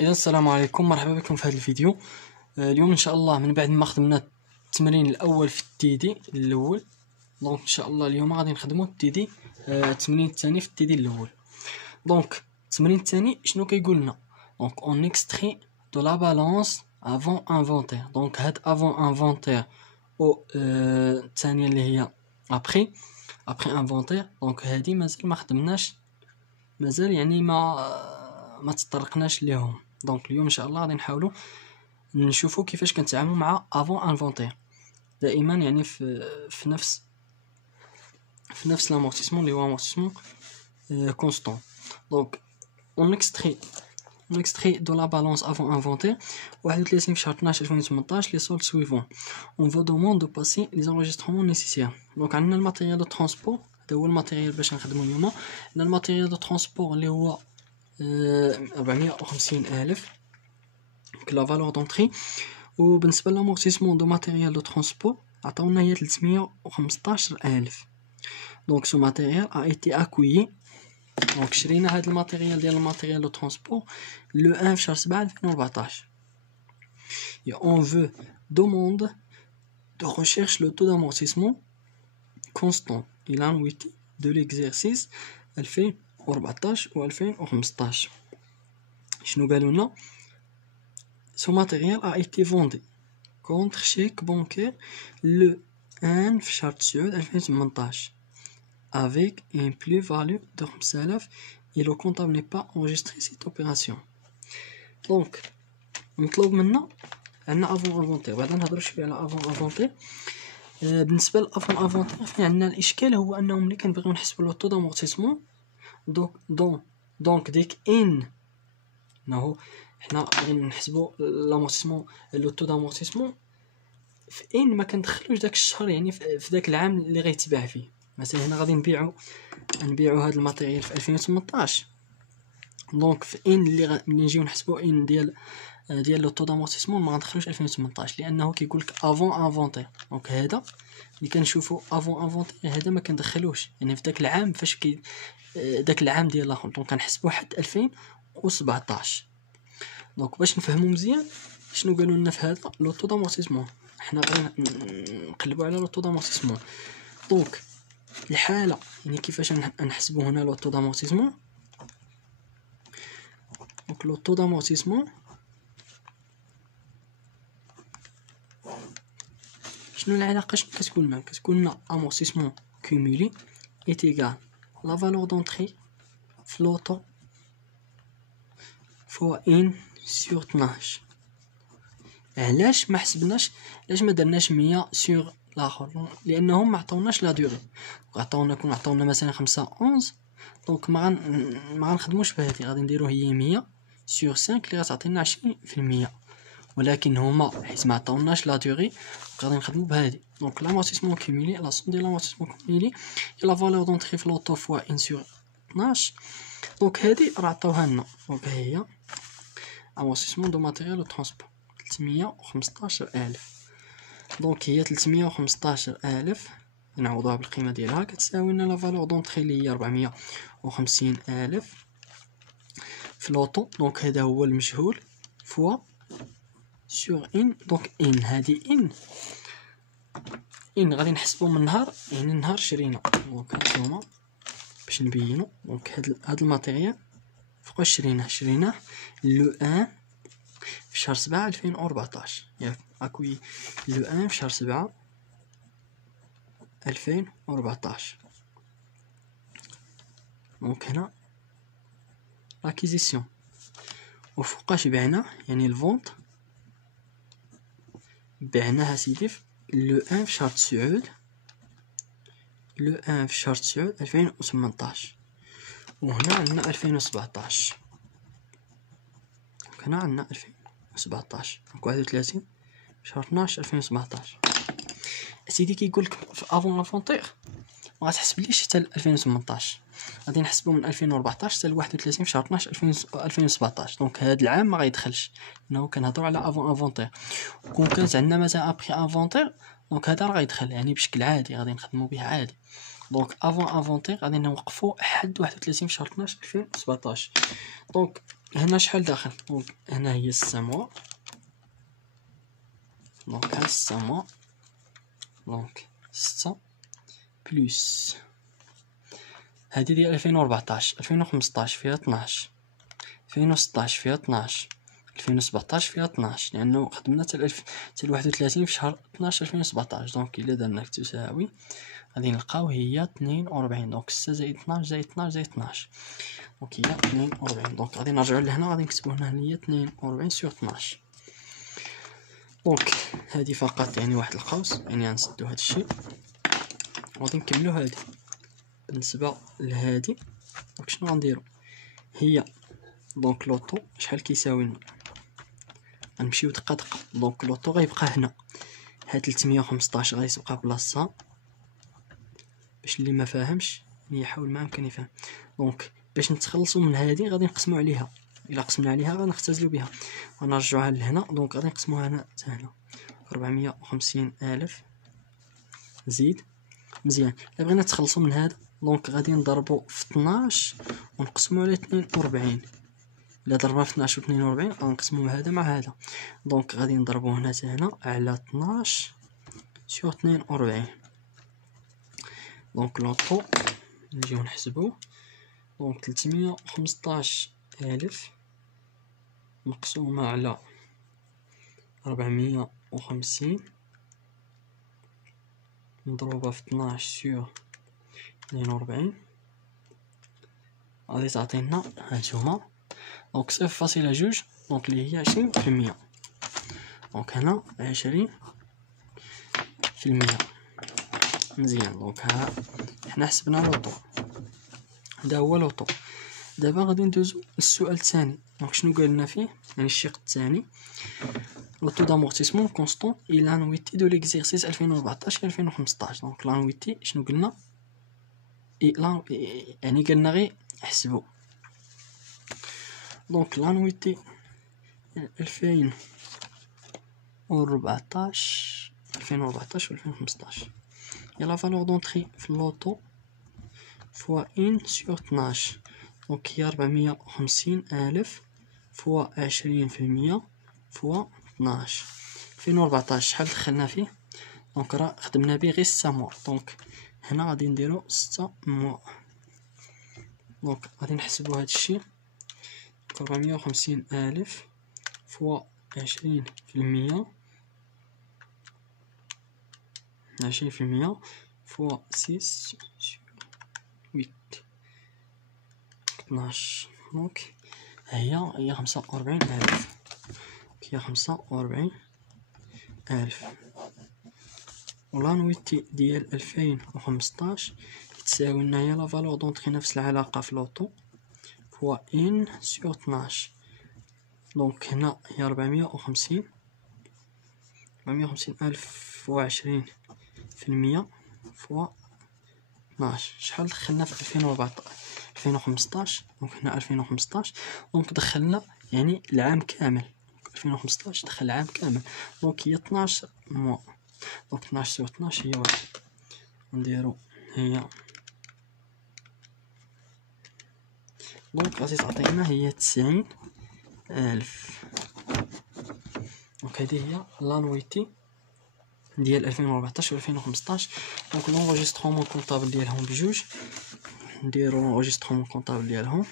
اذا السلام عليكم، مرحبا بكم في هذا الفيديو. اليوم ان شاء الله من بعد ما خدمنا التمرين الاول في التيدي الاول، دونك ان شاء الله اليوم غادي نخدموا التيدي التمرين الثاني في التيدي الاول. دونك التمرين الثاني شنو كيقول لنا؟ دونك اون اكستري دو لا بالانس افون انفونتير. دونك هاد افون انفونتير او الثانيه اللي هي ابري انفونتير. دونك هادي مازال ما خدمناش، مازال يعني ما تطرقناش ليهم. دونك اليوم ان شاء الله غادي نحاولوا نشوفوا كيفاش كنتعاملوا مع افون انفونتير دائما، يعني في نفس لامورتيسمون اللي هو امورتيسمون كونستون. دونك اون اكستري دو لا بالانس افون انفونتير 31 في شهر 12 2018 لي سولد سويفون اون فو دوموند دو باسي لي زونجسترومون نيسيسير. دونك عندنا الماتيريال دو ترونسبور، هذا هو الماتيريال باش نخدمو اليوم. عندنا الماتيريال دو ترونسبور اللي هو 450,000 لا فالور دونطري. وبالنسبه لامورتيسمون دو ماتيريال دو ترونسبور عطاونا هي 315,000. دونك سو ماتيريال ا ايتي اكويي. دونك شرينا هاد الماتيريال ديال الماتيريال دو ترونسبور لو 1 في شهر 7 2014. et on veut demande de recherche le taux d'amortissement constant et l'annuité de l'exercice 2014 و 2015. شنو قالوا لنا؟ ce matériel a été vendu contre chèque bancaire le 1 في شهر 9 2018 avec une plus-value de 5000 et le comptable n'est pas enregistré cette opération. donc مطلوب منا عندنا افون انفونتير. بعدا نهضروا شويه على افون انفونتير. بالنسبه لافون انفونتير فين عندنا الاشكال هو انه ملي كنبغيو نحسبوا لو طو دامورتيسمون دونك ديك ان نهو حنا غادي نحسبوا لامورتيسمون لو طو دامورتيسمون في ان ما كندخلوش داك الشهر، يعني في داك العام اللي غيتباع فيه. مثلا هنا غادي نبيعوا هذا الماتيريال في 2018. دونك في ان اللي نجيو نحسبوا ان ديال لو طو دامورتيسمون ما غندخلوش 2018 لانه كيقول لك افون انفونتير. دونك هذا اللي كنشوفوا افون انفونتير هذا ما كندخلوش يعني في داك العام فاش داك العام ديال الاخر. دونك كنحسبوا حد 2017. دونك باش نفهموا مزيان شنو قالوا لنا في هذا لو طو دامورتيسمون، حنا غادي نقلبوا على لو طو دامورتيسمون. دونك الحاله يعني كيفاش نحسبوا هنا لو طو دامورتيسمون. دونك لو طو دامورتيسمون شنو العلاقه؟ شنو كتقول لنا؟ كتقول لنا امورتيسمون كومولي est égal la valeur d'entrée flottant fois n sur 12. علاش ما حسبناش، علاش ما درناش 100 سور الاخر؟ لانهم ما عطاوناش لا دوري. عطاونا مثلا 5 11. دونك ما غنخدموش بهذه، غادي نديرو هي 100 سور 5 اللي غتعطينا 20%. ولكن هما حيت ما عطاوناش لا دوري غادي نخدمو بهذه. دونك لامورتيسمون كومولي لا سوم ديال لامورتيسمون كومولي هي لا فالور دونطري في لوطو فوا 1 سور 12. دونك هذه راه عطاوها لنا. دونك هي امورتيسمون دو ماتيريال دو ترونسبور 315,000. دونك هي 315,000 نعوضوها بالقيمه ديالها كتساوي لنا لا فالور دونطري اللي هي 450,000 في لوطو. دونك هذا هو المجهول فوا سور ان. دونك ان هذه ان غادي نحسبو من نهار، يعني نهار شرينا. دونك هانتوما باش نبينو. دونك هاد الماتيريال فوقاش شريناه لو 1 في شهر 7 2014. ياك اكوي لو 1 في شهر 7 2014. دونك هنا لاكيزيسيون وفوقاش بعنا يعني الفونت بعناها سيدي لو 1 في شهر 9 2018. وهنا عندنا 2017. هنا عندنا 2017. دونك 31 شهر 12 2017. سيدي كيقول لك في افون انفونتير ما غتحسبليش حتى 2018، غادي نحسبو من 2014 حتى ل 31 في شهر 12 2017. دونك هذا العام ما غيدخلش لانه كنهضروا على افون انفونتير. كون كانت عندنا مثلا ابري انفونتير دونك هذا راه غيدخل يعني بشكل عادي غادي نخدموا به عادي. دونك افون انفونتير غادي نوقفوا حد 31 في شهر 12 2017. دونك هنا شحال داخل؟ دونك هنا هي 6 موا، دونك ها 6 موا، دونك 6 بلس هادي ديال 2014 2015 فيها 12 2016 فيها 12 2017 فيها 12 لانه خدمنا حتى 31 في شهر 12 2017. دونك الا درنا تساوي غادي نلقاو هي 42. دونك 6 زائد 12 زائد 12 زائد 12 دونك هي 42. دونك غادي نرجعو لهنا، غادي نكتبو هنا هي 42 سور 12. دونك هادي فقط يعني واحد القوس، يعني غنسدو هاد الشيء وغادي نكملو هادي. بالنسبه لهادي دونك شنو غنديرو هي دونك لوطو شحال كيساوي لنا، غنمشيو دقه دقه. دونك لوطو غيبقى هنا، هاد 315 غيبقى بلاصتها باش اللي ما فاهمش يحاول ما امكن يفهم. دونك باش نتخلصوا من هذه غادي نقسموا عليها، الا قسمنا عليها غنختزلوا بها ونرجعوها لهنا. دونك غادي نقسموها هنا حتى هنا 450 الف زيد. مزيان، الا بغينا نتخلصوا من هذا دونك غادي نضربوا في 12 ونقسموا على 42. الا ضربنا في 12 و 42 غنقسموا هذا مع هذا. دونك غادي نضربوا هنا حتى هنا على 12 سور 42. دونك لوطو نجيو نحسبوه. دونك 315 ألف مقسومة على 450 مضروبة في 12 سور 42 غادي تعطينا هانتوما. دونك 0.2 دونك اللي هي 20%. دونك هنا 20%. مزيان، دونك ها حنا حسبنا لوطو، هذا هو لوطو. دابا غادي ندوزو للسؤال الثاني. دونك شنو قالنا فيه؟ يعني الشق الثاني le taux d'amortissement constant et l'annuité de l'exercice 2014-2015. دونك l'annuité شنو قلنا يعني قلنا غير حسبو. دونك l'annuité 2014 و 2015 هي لا فالور دونطري في اللوطو فوا 1 سور 12. دونك هي 450 ألف فوا 20% فوا 12. 2014 شحال دخلنا فيه؟ دونك راه خدمنا به غير 6 موا. دونك هنا غادي نديرو 6 موا. دونك غادي نحسبو هادشي 450 ألف فوا 20% 20% فوا 6 سور 8 12. دونك هي 45 ألف، هي 45 ألف. ولانويتي ديال 2015 تساوي لنا هي لا فالور دونطري نفس العلاقة في لوطو فوا 1 سور 12. دونك هنا هي 450 ألف فوا 20% فوا 12. شحال دخلنا في 2015؟ دونك هنا 2015 دونك دخلنا يعني العام كامل. 2015 دخل العام كامل. دونك هي 12 موا. دونك 12 سور 12 هي واحد. نديرو هي دونك غادي تعطينا هي 90 ألف. دونك هذه هي لانويتي ديال 2014 و 2015. دونك لونجسترومون كونطابل ديالهم بجوج. نديرو لونجسترومون كونطابل ديالهم.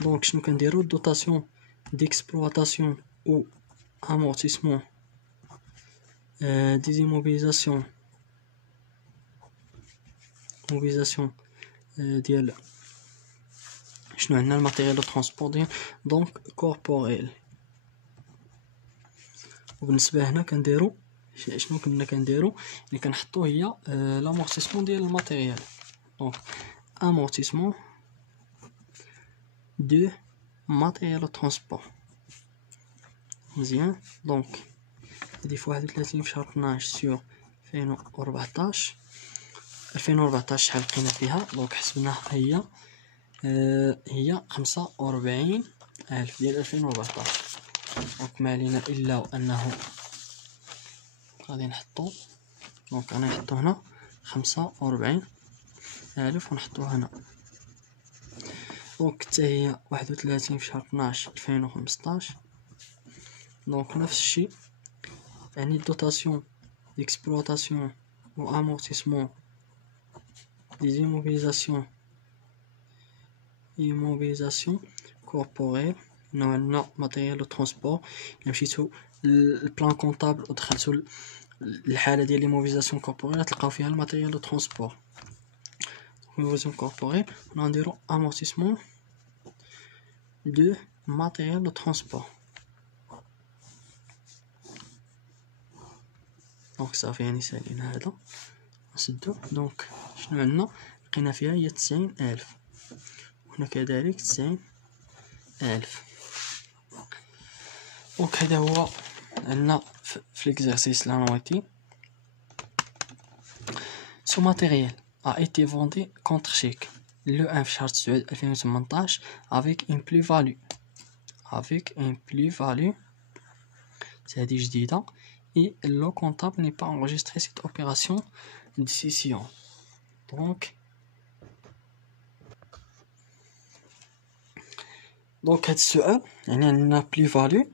دونك شنو كنديرو دوطاسيون ديكسبلوطاسيون او amortissement des immobilisations ديال شنو عندنا الماتيريال دو ترونسبور ديال دونك كوربوريل. وبالنسبه هنا كنديرو شنو كنا كنديرو اللي كنحطو هي لامورتيسمون ديال الماتيريال. دونك امورتيسمون دو ماتيريال دو ترونسبور. مزيان، دونك هادي في 31 في شهر 12 سور 2014. 2014 شحال لقينا فيها؟ دونك حسبناها هي 45 ألف ديال 2014. دونك ما علينا الا انه غادي نحطو. دونك انا نحطو هنا 45 ألف ونحطو هنا دونك حتى هي 31 في شهر 12 2015. دونك نفس الشيء، يعني دوتاسيون d'exploitation ou amortissement des immobilisations corporelles. هنا عندنا ماتيريال دو ترونسبور. إلا مشيتو البلان كونطابل ودخلتو الحالة ديال ليموبيليزاسيون كوربوريل تلقاو فيها الماتيريال دو ترونسبور. immobilisation corporelle هنا نديرو amortissement de matériel de transport. دونك صافي يعني سالينا هذا نسدو. دونك شنو عندنا؟ لقينا فيها هي 90,000 وهنا كذلك 90,000. دونك هذا هو عندنا في ليكزارسيس لا نويتي. Ce matériel a été vendu contre chèque le 1 في شهر 9 2018 avec une plus-value c'est جديدة et le comptable n'est pas enregistré cette opération de cession. Donc هاد السؤال يعني عندنا plus-value.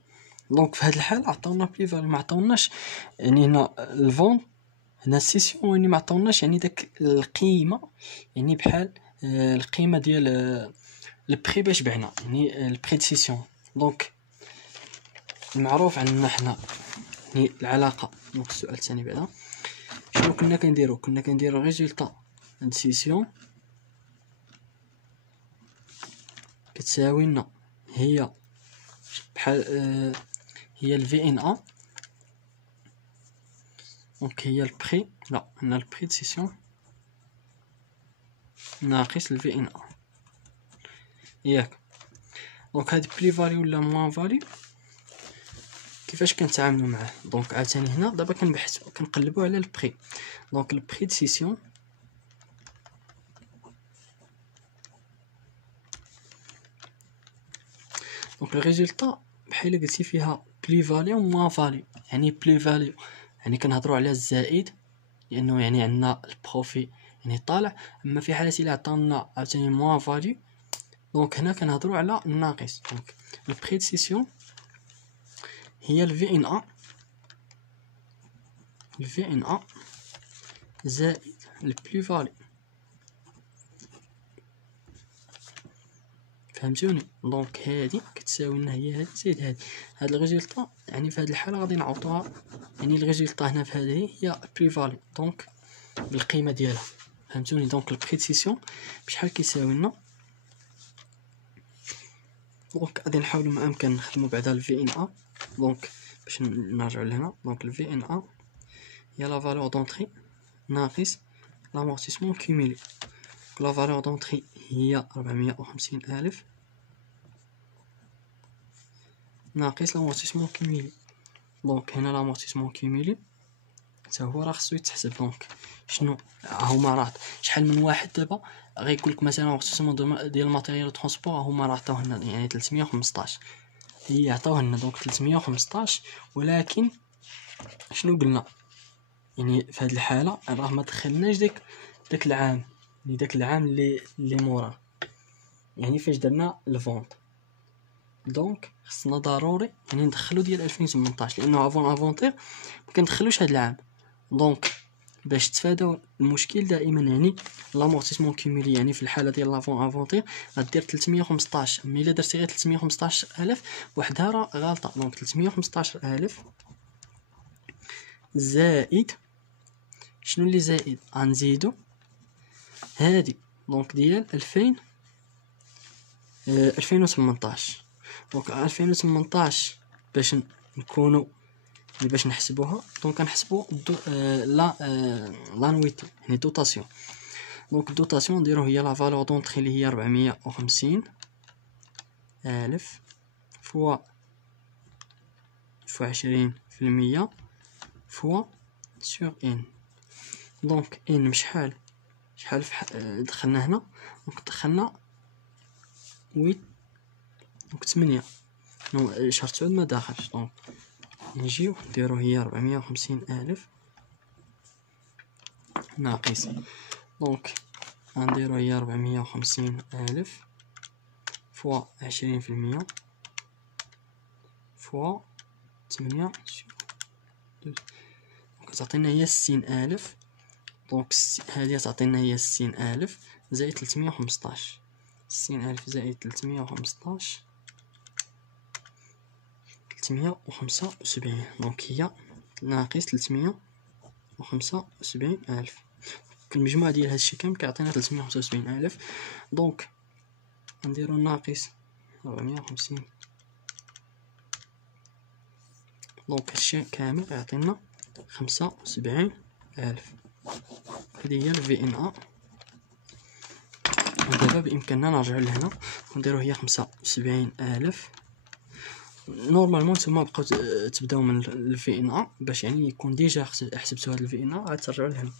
دونك في هاد الحالة عطاونا plus-value، ما عطاوناش يعني هنا الفون هنا السيسيون، يعني ما عطاوناش يعني داك القيمة، يعني بحال القيمة ديال البري باش بعنا، يعني البري دو سيسيون. دونك المعروف عندنا حنا يعني العلاقة. دونك السؤال الثاني بعدا شنو كنا كنديرو ريزولطا د سيسيون كتساوي لنا هي بحال هي الفي ان ا. دونك هي البري، لا هنا البري دو سيسيون ناقص الفي ان ا ياك. دونك هاد بلي فاليو ولا موان فاليو كيفاش كنتعاملوا معاه؟ دونك عاوتاني هنا دابا كنبحثوا كنقلبوا على البري. دونك البري دو سيسيون دونك الريزولطا بحال قلتي فيها بلي فاليو موان فاليو. يعني بلي فاليو يعني كنهضروا على الزائد لانه يعني عندنا البروفي يعني طالع، اما في حاله الا عطانا عاوتاني موان فاليو دونك هنا كنهضروا على الناقص. دونك البري دو سيسيون هي الفي ان ا زائد البلي فاليو. فهمتوني؟ دونك هادي كتساوي لنا هي هادي زائد هادي. هاد الريزولطا يعني في هاد الحاله غادي نعوضوها، يعني الريزولطا هنا في هذه هي بلي فاليو دونك بالقيمه ديالها. فهمتوني؟ دونك البري دو سيسيون بشحال كيساوي لنا؟ دونك غادي نحاولوا ما امكن نخدموا بعدا الفي ان ا. دونك باش نرجعوا لهنا، دونك الفي ان ا هي لا فالور دونطري ناقص لامورتيسمون كوميلي. لا فالور دونطري هي 450,000 ناقص لامورتيسمون كوميلي. دونك هنا لامورتيسمون كوميلي حتى هو راه خصو يتحسب. دونك شنو هما راه شحال من واحد دابا غيقول لك مثلا امورتيسمون ديال الماتيريال ترونسبور هما راه عطاوه لنا يعني 315 هي عطاوه لنا. دونك 315 ولكن شنو قلنا؟ يعني في هذه الحاله راه ما دخلناش داك العام، يعني داك العام اللي موراه، يعني فاش درنا الفونت. دونك خصنا ضروري يعني ندخلو ديال 2018 لانه افون افونتير ما كندخلوش هذا العام. دونك باش تفاداو المشكل دائما يعني لامورتيسمون كومولي، يعني في الحاله ديال لافون افونتير غدير 315. اما الا درتي غير 315,000 وحدها راه غلطه. دونك 315,000 زائد شنو اللي زائد؟ غنزيدو هادي دونك ديال 2018. دونك 2018 باش نكونوا باش نحسبوها دونك كنحسبوا لا نويتي يعني دوتاسيون. دونك الدوتاسيون نديرو هي لا فالور دونطري اللي هي 450,000 فوا 20% فوا سور ان. دونك ان بشحال دخلنا هنا؟ دونك دخلنا 8 دونك 8 شهر 9 ما داخلش. دونك نجيو نديرو هي 450,000 ناقص دونك غنديرو هي 450,000 فوا 20% فوا 8 كتعطينا هي 60000. دونك هادي تعطينا هي 60000 زائد 315. 60000 زائد 315 375. دونك هي ناقص 375000. المجموع ديال هادشي كامل كيعطينا 375000. دونك نديرو ناقص 450. دونك هادشي كامل يعطينا 75000. هادي هي الفي ان ا. ودابا بامكاننا نرجعو لهنا ونديرو هي 75000. نورمالمون نتوما بقاو تبداو من الفي ان ا باش يعني يكون ديجا حسبتو هاد الفي ان ا عاد ترجعو لهنا.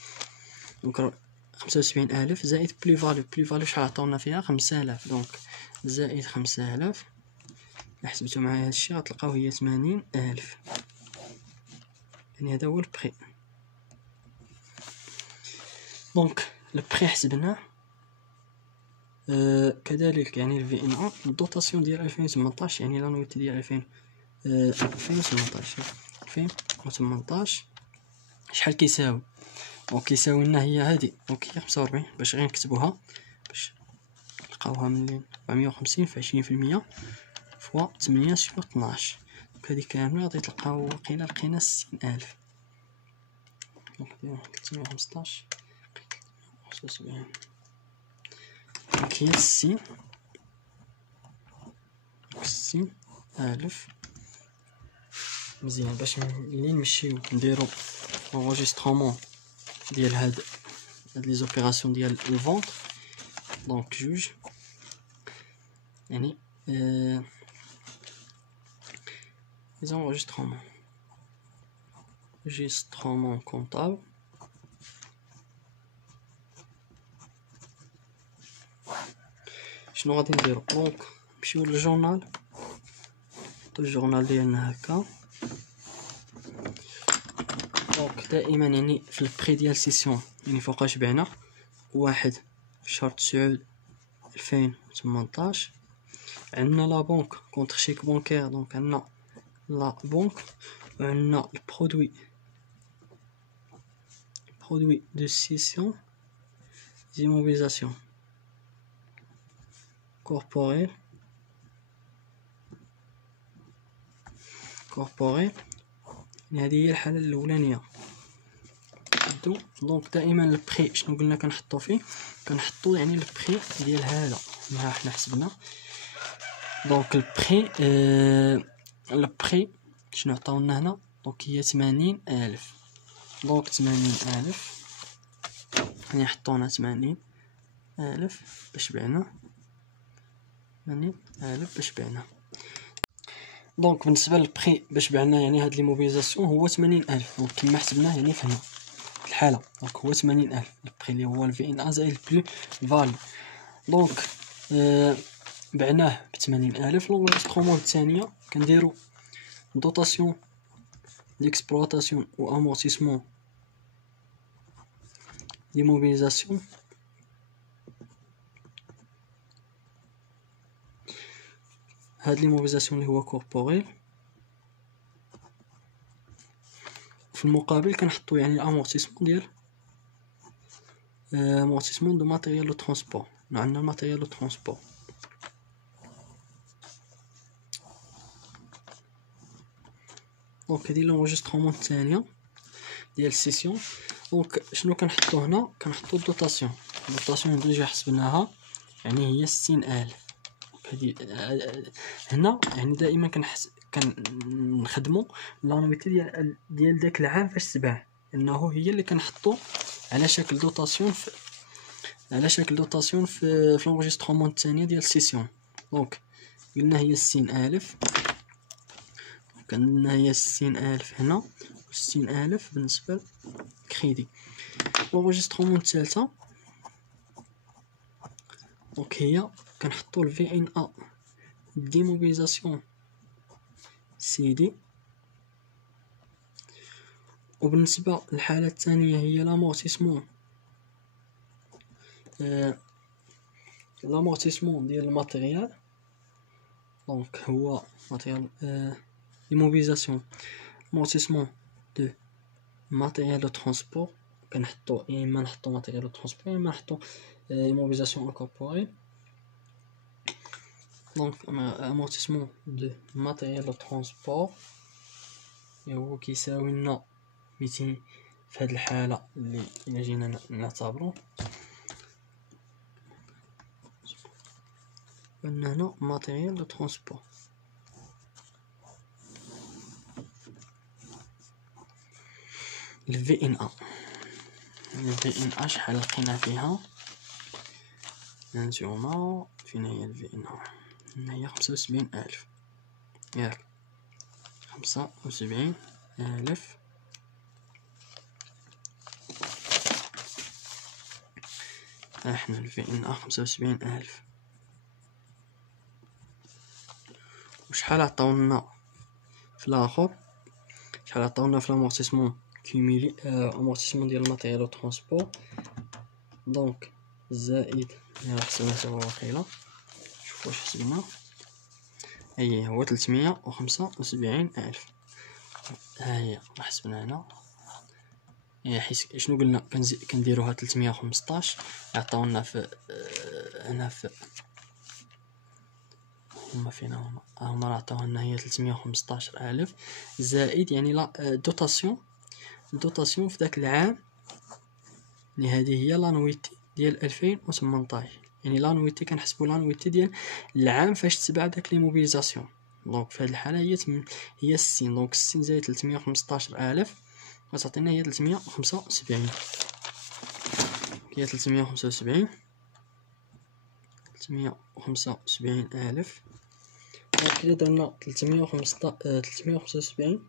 دونك 75000 زائد بلي فاليو شحال عطاونا فيها 5000. دونك زائد 5000 حسبتو معايا هادشي غتلقاو هي 80000. يعني هذا هو البري. دونك البري حسبناه. كذلك يعني الفي ان ا الدوطاسيون ديال 2018 يعني لانويتي ديال 2018 شحال كيساوي. دونك كيساوي لنا هي هادي. دونك هي 45 باش غير نكتبوها باش نلقاوها منين. 450 في 20% فوا 8 سور 12. دونك هادي كامله غادي تلقاو وقيلا لقينا 60000. دونك 315 75. دونك هي 60000. مزيان باش ملي نمشيو نديرو انغيسترومون ديال هاد لي زوبيراسيون ديال الفونت. دونك جوج يعني les enregistrements comptables. شنو غادي نديرو؟ دونك نمشيو للجورنال. الجورنال ديالنا هكا. دونك دائما يعني في البري ديال سيسيون يعني فوقاش بعنا 1 في شهر 9 2018. عندنا لا بنك كونتر شيك بونكير. دونك عندنا لا بنك وعندنا البرودوي دو سيسيون d'immobilisation corporelle يعني هذه هي الحاله الاولانيه. دونك دائما البري شنو قلنا كنحطو فيه؟ كنحطو يعني البري ديال هذا اللي حنا حسبنا. دونك البري شنو عطاونا هنا؟ دونك هي 80000. دونك 80000 يعني حطونا 80000 باش بعنا 80000 باش بعنا. دونك بالنسبه للبري باش بعنا يعني هاد لي موبيليزاسيون هو 80000. دونك كما حسبناه يعني في هنا في الحاله. دونك هو 80000 البري اللي هو الفي ان ا زائد بلو فاليو. دونك بعناه ب 80000. لونغسترومون الثانيه كنديرو دوطاسيون ديكسبلوطاسيون و امورتيسمون دي موبيليزاسيون. هاد لي موبيليزاسيون اللي هو كوربوريل. في المقابل كنحطو يعني الامورتيسمون ديال امورتيسمون دو ماتيريال دو ترونسبور. عندنا ماتيريال دو ترونسبور. دونك هادي لونجسترومون الثانيه ديال السيسيون. دونك شنو كنحطو هنا؟ كنحطو الدوطاسيون ديجا حسبناها يعني هي 60000. هادي هنا يعني دائما كنخدمو لانويتي ديال داك العام فاش تباع انه هي اللي كنحطو على شكل دوطاسيون في لونجسترومون الثانيه ديال السيسيون. دونك قلنا هي 60000. عندنا هي 60000 هنا و 60000 بالنسبه للكريدي. لونجسترومون الثالثه دونك هي كنحطو الفي ان ا ديموبيليزاسيون سي دي. وبالنسبه للحاله الثانيه هي لامورتيسمون ديال الماتيريال. دونك هو ماتيريال ليموبيليزاسيون amortissement de matériel de transport كنحطو يا اما نحطو matériel de transport يا اما نحطو immobilisation incorporée. donc amortissement de matériel de transport هو كيساوي لنا 200 في هاد الحالة اللي إلا جينا نعتبرو أن هنا matériel de transport. الفي ان ا الفي ان ا شحال لقينا فيها هانتوما فين هي الفي ان ا هي 75,000 ياك 75,000 احنا الفي ان ا 75,000 وشحال عطاونا في الاخر شحال عطاونا في الامورتيسمون كيميلي امورتيسمون ديال الماتيريال و ترونسبور دونك زائد حسبنا سوا واقيلا شوف واش حسبنا اي هو 375,000 ها هي حسبنا هنا حيت شنو قلنا كنديروها 315 عطاونا في هنا في هما فين هما عطاوها لنا هي 315,000 زائد يعني لا دوتاسيون في داك العام يعني هذه هي لانويتي ديال 2018 يعني لانويتي كنحسبوا لانويتي ديال العام فاش تبع داك لي موبيليزاسيون دونك في هذه الحاله هي 60 دونك 60 زائد 315,000 غتعطينا هي 375 هي 375,000 كده درنا 375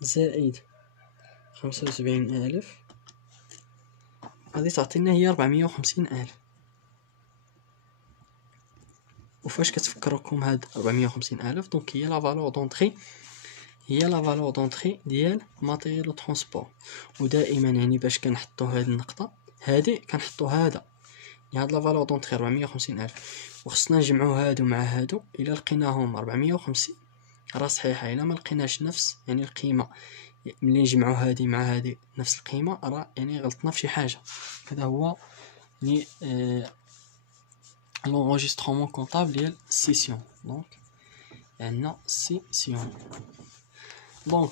زائد 75,000 غادي تعطينا هي 450,000 وفاش كتفكركم هاد 450,000 دونك هي لا فالور دونطري ديال ماتيريال دو ترونسبور ودائما يعني باش كنحطو هاد النقطه هادي كنحطو هذا يعني هاد لا فالور دونطري 450,000 وخصنا نجمعو هادو مع هادو الا لقيناهم 450 راه صحيحه الا ما لقيناش نفس يعني القيمه ملي نجمعو هادي مع هادي نفس القيمه راه يعني غلطنا في شي حاجه. هذا هو يعني l'enregistrement comptable ديال السيسيون دونك عندنا سيسيون دونك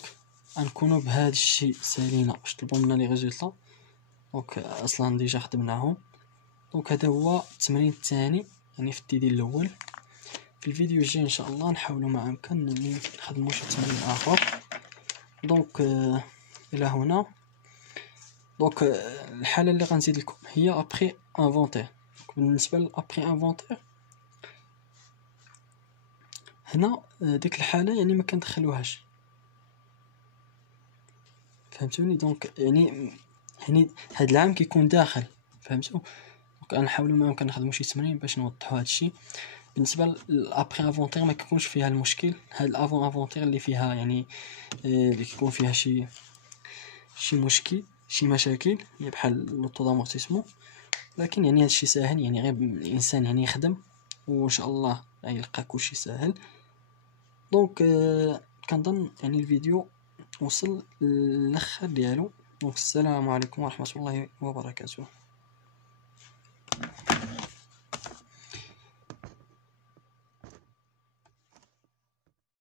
غنكونوا بهذا الشيء سالينا باش طلبوا لنا لي ريزولطا دونك اصلا ديجا خدمناهم. دونك هذا هو التمرين الثاني يعني في الديدي الاول. في الفيديو الجاي ان شاء الله نحاولوا ما امكن نخدموا شي تمرين اخر. دونك الى هنا دونك الحاله اللي غنزيد لكم هي ابري انفونتير. بالنسبه لابري انفونتير هنا ديك الحاله يعني ما كندخلوهاش فهمتوني. دونك يعني هاد العام كيكون داخل فهمتوا. دونك غنحاولوا ما يمكن نخدموا شي تمرين باش نوضحوا هاد الشيء. بالنسبه لابري افونتير ما كيكونش فيها المشكل. هاد الافون افونتير اللي فيها يعني اللي كيكون فيها شي مشكل شي مشاكل يعني بحال لوطو دامورتيسمون لكن يعني هادشي ساهل يعني غير الانسان يعني يخدم وان شاء الله يلقى كلشي ساهل. دونك كنظن يعني الفيديو وصل للاخر ديالو. دونك السلام عليكم ورحمه الله وبركاته.